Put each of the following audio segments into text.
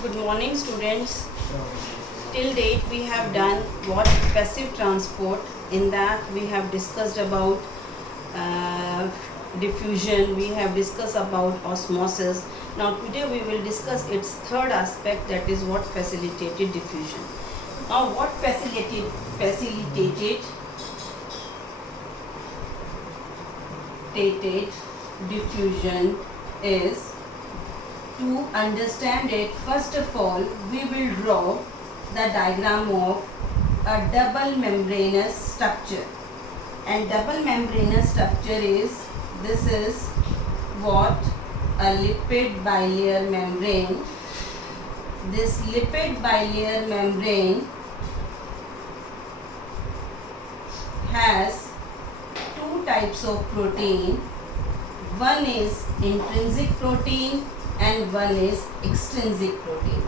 Good morning, students. Till date, we have done what passive transport. In that, we have discussed about diffusion. We have discussed about osmosis. Now, today we will discuss its third aspect, that is what facilitated diffusion. Now, what facilitated diffusion is. To understand it, first of all, we will draw the diagram of a double membranous structure. And double membranous structure is, this is what a lipid bilayer membrane. This lipid bilayer membrane has two types of protein. One is intrinsic protein and one is extrinsic protein.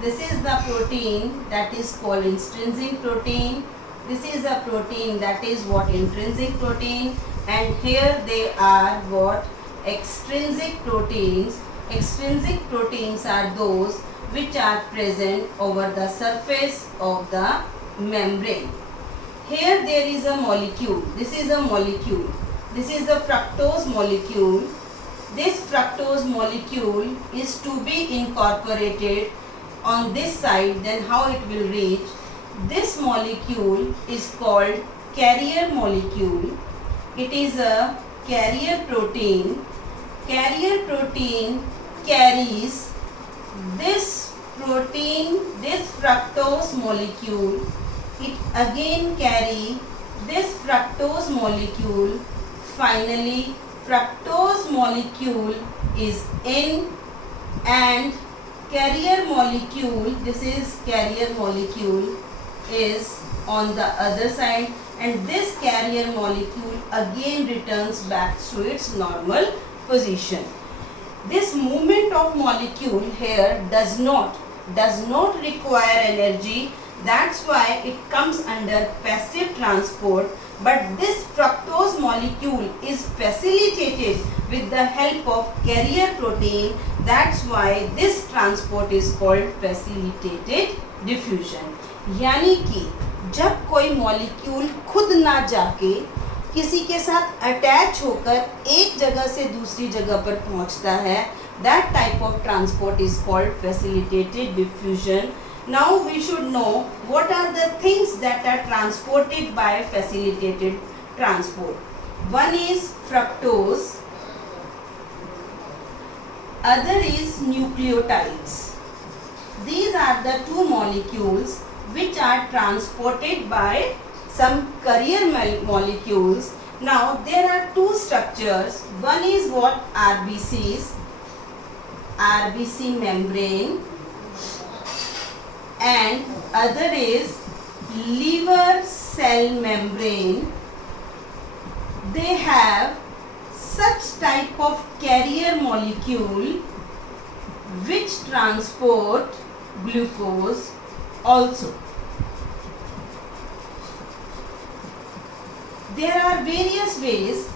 This is the protein that is called intrinsic protein. This is a protein that is what intrinsic protein, and here they are what extrinsic proteins. Extrinsic proteins are those which are present over the surface of the membrane. Here there is a molecule. This is a molecule. This is the fructose molecule. This fructose molecule is to be incorporated on this side. Then how it will reach? This molecule is called carrier molecule. It is a carrier protein. Carrier protein carries this protein, this fructose molecule. It again carry this fructose molecule. Finally, fructose molecule is in, and carrier molecule, this is carrier molecule, is on the other side, and this carrier molecule again returns back to its normal position. This movement of molecule here does not require energy. That's why it comes under passive transport. But this fructose molecule is facilitated with the help of carrier protein. That's why this transport is called facilitated diffusion. यानी कि जब कोई molecule खुद ना जाके किसी के साथ अटैच होकर एक जगह से दूसरी जगह पर पहुंचता है, that type of transport is called facilitated diffusion. Now we should know what are the things that are transported by facilitated transport. One is fructose, other is nucleotides. These are the two molecules which are transported by some carrier molecules. Now there are two structures. One is what? RBCs, RBC membrane, and other is liver cell membrane. They have such type of carrier molecule which transport glucose also. There are various ways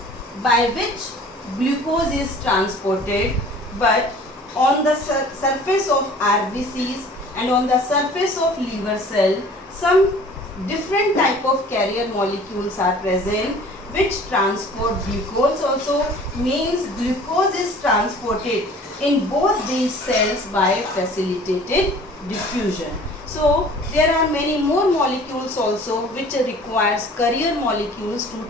by which glucose is transported, but on the surface of RBCs and on the surface of liver cell, some different type of carrier molecules are present which transport glucose also. Means glucose is transported in both these cells by facilitated diffusion. So there are many more molecules also which requires carrier molecules to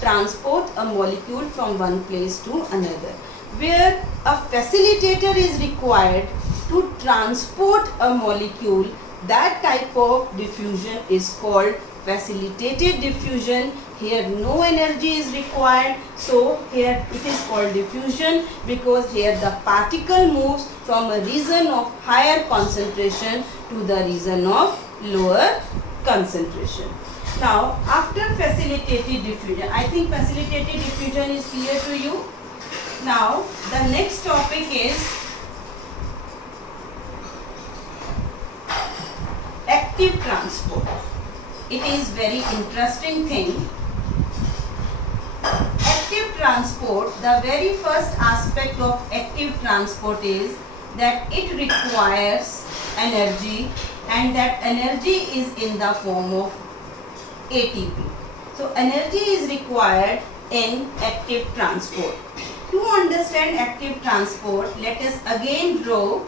transport a molecule from one place to another. Where a facilitator is required to transport a molecule, that type of diffusion is called facilitated diffusion. Here no energy is required, so here it is called diffusion because here the particle moves from a region of higher concentration to the region of lower concentration. Now after facilitated diffusion, I think facilitated diffusion is clear to you. Now the next topic is active transport. It is very interesting thing. Active transport, the very first aspect of active active transport is that it requires energy, and that energy is in the form of ATP. So energy is required in active transport. To understand active transport, let us again draw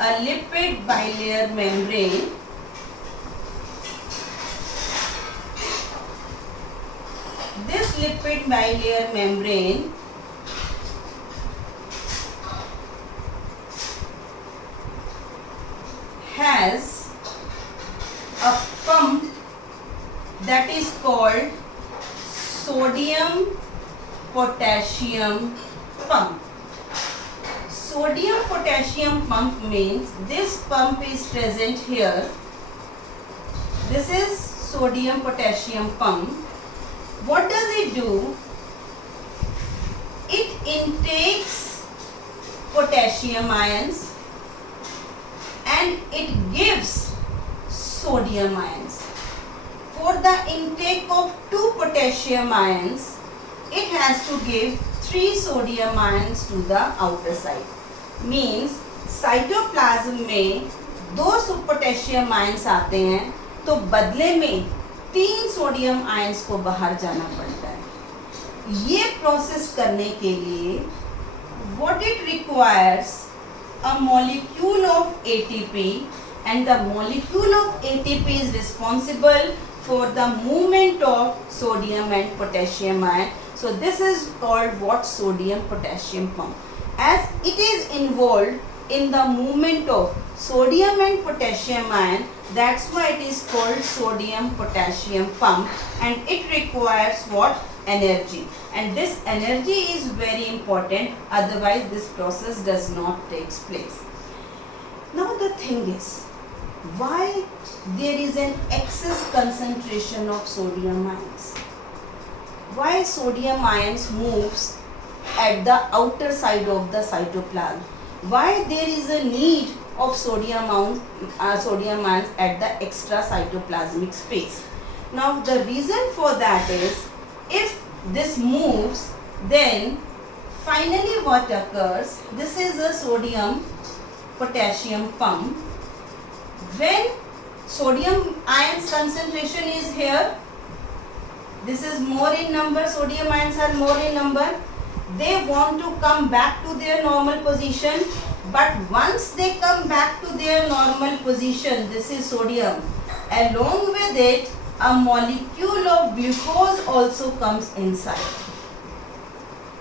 a lipid bilayer membrane. This lipid bilayer membrane has a pump that is called sodium potassium pump. Sodium potassium pump means this pump is present here. This is sodium potassium pump. What does it do? It intakes potassium ions and it gives sodium ions. For the intake of 2 potassium ions, it has to give 3 sodium ions to the outer side. Means cytoplasm में 2 potassium ions आते हैं तो बदले में 3 sodium ions को बाहर जाना पड़ता है. ये प्रोसेस करने के लिए what it requires a molecule of ATP, and the molecule of ATP is responsible for the movement of sodium and potassium ion. So this is called what? Sodium potassium pump. As it is involved in the movement of sodium and potassium ion, that's why it is called sodium potassium pump, and it requires what? Energy. And this energy is very important, otherwise this process does not take place. Now the thing is, why there is an excess concentration of sodium ions? Why sodium ions moves at the outer side of the cytoplasm? Why there is a need of sodium ions at the extra cytoplasmic space? Now the reason for that is, if this moves, then finally what occurs? This is a sodium potassium pump. When sodium ions concentration is here, this is more in number, sodium ions are more in number, they want to come back to their normal position, but once they come back to their normal position, this is sodium, along with it a molecule of glucose also comes inside.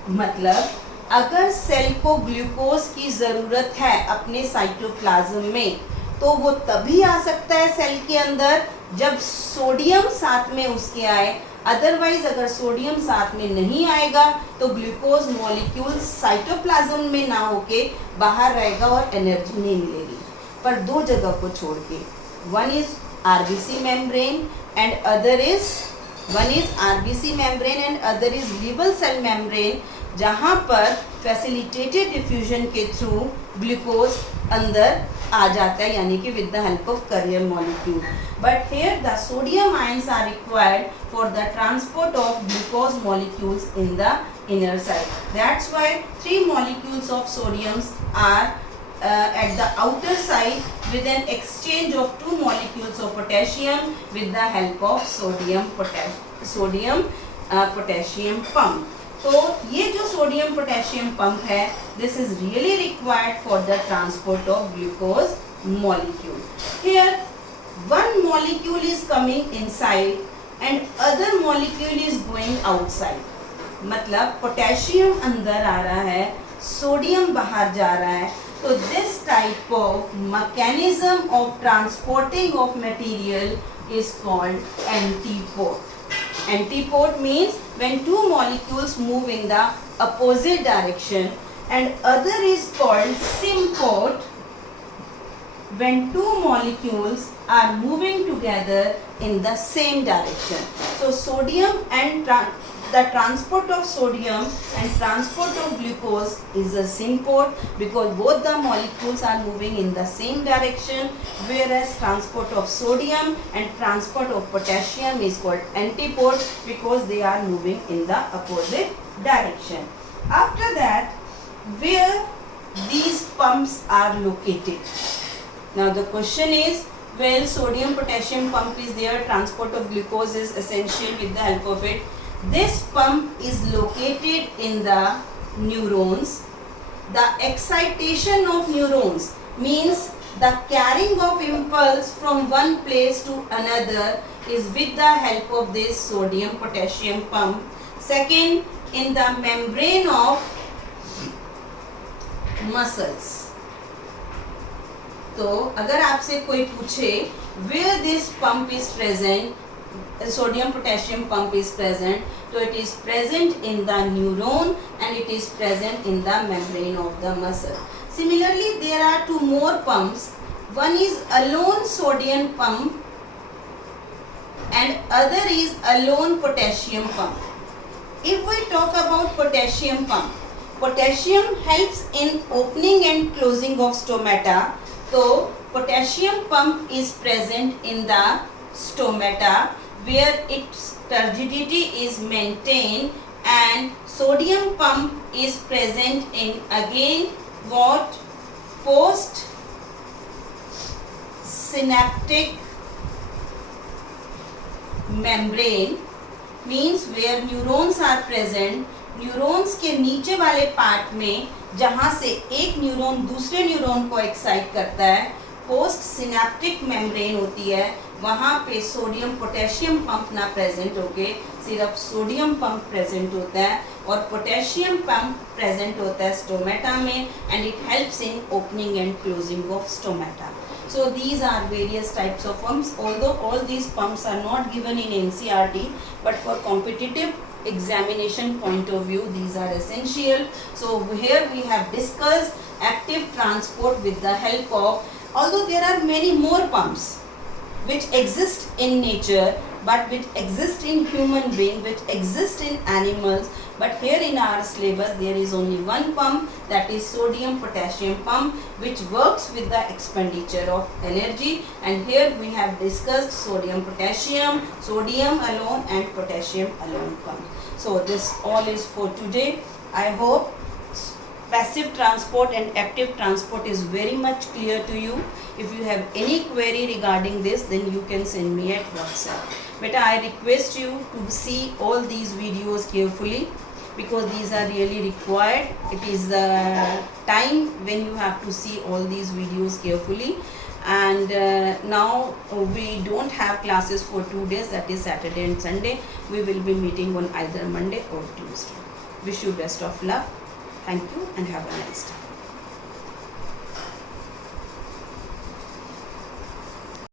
मतलब अगर cell को glucose की ज़रूरत है अपने cytoplasm में, तो वो तभी आ सकता है सेल के अंदर जब सोडियम साथ में उसके आए. अदरवाइज अगर सोडियम साथ में नहीं आएगा तो ग्लूकोज मॉलिक्यूल साइटोप्लाज्म में ना होके बाहर रहेगा और एनर्जी नहीं मिलेगी. पर 2 जगह को छोड़ के, one is RBC membrane and other is RBC membrane and other is liver cell membrane, जहाँ पर फैसिलिटेटेड डिफ्यूजन के थ्रू ग्लूकोज अंदर आ जाता है, यानी कि with the help of carrier molecule. But here the sodium ions are required for the transport of glucose molecules in the inner side. That's why 3 molecules of sodiums are at the outer side with an exchange of 2 molecules of potassium with the help of sodium potassium pump. तो ये जो sodium potassium pump है, this is really required for the transport of glucose molecule. Here one molecule is coming inside and other molecule is going outside. मतलब potassium अंदर आ रहा है, sodium बाहर जा रहा है. तो this type of mechanism of transporting of material is called antiport. Antiport means when 2 molecules move in the opposite direction, and other is called symport when 2 molecules are moving together in the same direction. So sodium and the transport of sodium and transport of glucose is a symport, because both the molecules are moving in the same direction, whereas transport of sodium and transport of potassium is called antiport, because they are moving in the opposite direction. After that, where these pumps are located? Now the question is, well, sodium potassium pump is there, transport of glucose is essential with the help of it. This pump is located in the neurons. The excitation of neurons means the carrying of impulse from one place to another is with the help of this sodium potassium pump. Second, in the membrane of muscles. तो अगर आपसे कोई पूछे where this pump is present, sodium potassium pump is present, so it is present in the neuron and it is present in the membrane of the muscle. Similarly, there are two more pumps. One is alone sodium pump and other is alone potassium pump. If we talk about potassium pump, potassium helps in opening and closing of stomata. So potassium pump is present in the stomata where its turgidity is maintained, and sodium pump is present in again what? Post synaptic membrane, means where neurons are present. Neurons के नीचे वाले part में जहाँ से एक neuron दूसरे neuron को excite करता है, पोस्ट सिनेप्टिक मेम्ब्रेन होती है, वहाँ पे सोडियम पोटेशियम पंप ना प्रेजेंट होके सिर्फ सोडियम पंप प्रेजेंट होता है और पोटेशियम पंप प्रेजेंट होता है स्टोमेटा में, and it helps in opening and closing of stomata. So these are various types of pumps. Although all these pumps are not given in NCERT, but for competitive examination point of view, these are essential. So here we have discussed active transport with the help of, although there are many more pumps which exist in nature, but which exist in human being, which exist in animals, but here in our syllabus there is only one pump, that is sodium potassium pump, which works with the expenditure of energy, and here we have discussed sodium potassium, sodium alone and potassium alone pump. So this all is for today. I hope passive transport and active transport is very much clear to you. If you have any query regarding this, then you can send me at WhatsApp. But I request you to see all these videos carefully, because these are really required. It is the time when you have to see all these videos carefully. And now we don't have classes for 2 days, that is Saturday and Sunday. We will be meeting on either Monday or Tuesday. Wish you best of luck. Thank you and have a nice day.